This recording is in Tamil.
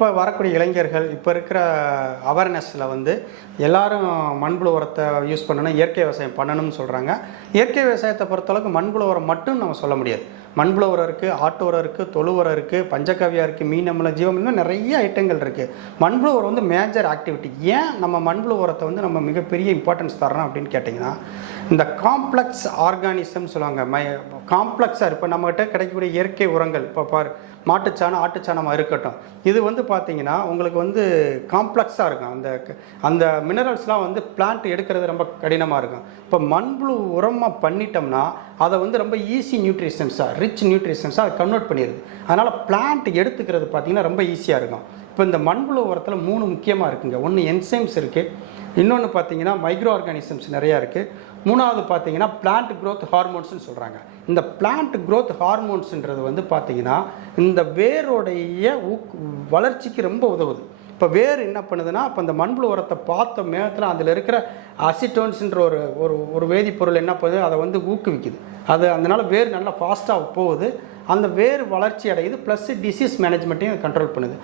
இப்போ வரக்கூடிய இளைஞர்கள் இப்போ இருக்கிற அவேர்னஸில் வந்து எல்லாரும் மண்புழு உரத்தை யூஸ் பண்ணணும், இயற்கை விவசாயம் பண்ணணும்னு சொல்கிறாங்க. இயற்கை விவசாயத்தை பொறுத்தளவுக்கு மண்புழு உரம் மட்டும் நம்ம சொல்ல முடியாது. மண்புழு உரம் இருக்குது, ஆட்டு உரம் இருக்குது, தொழு உரம் இருக்குது, பஞ்சகவ்யா இருக்குது, மீன் அமிலம், ஜீவமிலம், நிறைய ஐட்டங்கள் இருக்குது. மண்புழு உரம் வந்து மேஜர் ஆக்டிவிட்டி. ஏன் நம்ம மண்புழு உரத்தை வந்து நம்ம மிகப்பெரிய இம்பார்ட்டன்ஸ் தரோம் அப்படின்னு கேட்டிங்கன்னா, இந்த காம்ப்ளெக்ஸ் ஆர்கானிசம் சொல்லுவாங்க. காம்ப்ளெக்ஸாக இப்போ நம்மகிட்ட கிடைக்கக்கூடிய இயற்கை உரங்கள், இப்போ பாரு மாட்டுச்சாணம் ஆட்டுச்சாணமாக இருக்கட்டும், இது வந்து பார்த்திங்கன்னா உங்களுக்கு வந்து காம்ப்ளெக்ஸாக இருக்கும். அந்த மினரல்ஸ்லாம் வந்து பிளான்ட் எடுக்கிறது ரொம்ப கடினமாக இருக்கும். இப்போ மண்புழு உரமாக பண்ணிட்டோம்னா அதை வந்து ரொம்ப ஈஸி நியூட்ரிஷன்ஸாக, ரிச் நியூட்ரிஷன்ஸாக அதை கன்வெர்ட் பண்ணிடுது. அதனால் பிளான்ட் எடுத்துக்கிறது பார்த்திங்கன்னா ரொம்ப ஈஸியாக இருக்கும். இப்போ இந்த மண்புழு உரத்தில் 3 முக்கியமாக இருக்குங்க. ஒன்று என்சைம்ஸ் இருக்குது, இன்னொன்று பார்த்தீங்கன்னா மைக்ரோ ஆர்கானிசம்ஸ் நிறையா இருக்குது, மூணாவது பார்த்தீங்கன்னா பிளான்ட் க்ரோத் ஹார்மோன்ஸ்னு சொல்கிறாங்க. இந்த பிளான்ட் க்ரோத் ஹார்மோன்ஸுன்றது வந்து பார்த்திங்கன்னா இந்த வேரோடைய வளர்ச்சிக்கு ரொம்ப உதவுது. இப்போ வேர் என்ன பண்ணுதுன்னா, இப்போ இந்த மண்புழு உரத்தை பார்த்த மேகத்தில் அதில் இருக்கிற அசிட்டோன்ஸ்ன்ற ஒரு வேதிப்பொருள் என்ன பண்ணுது, அதை வந்து ஊக்குவிக்குது. அது அதனால் வேர் நல்லா ஃபாஸ்ட்டாக போகுது, அந்த வேர் வளர்ச்சி அடையுது, ப்ளஸ் டிசீஸ் மேனேஜ்மெண்ட்டையும் கண்ட்ரோல் பண்ணுது.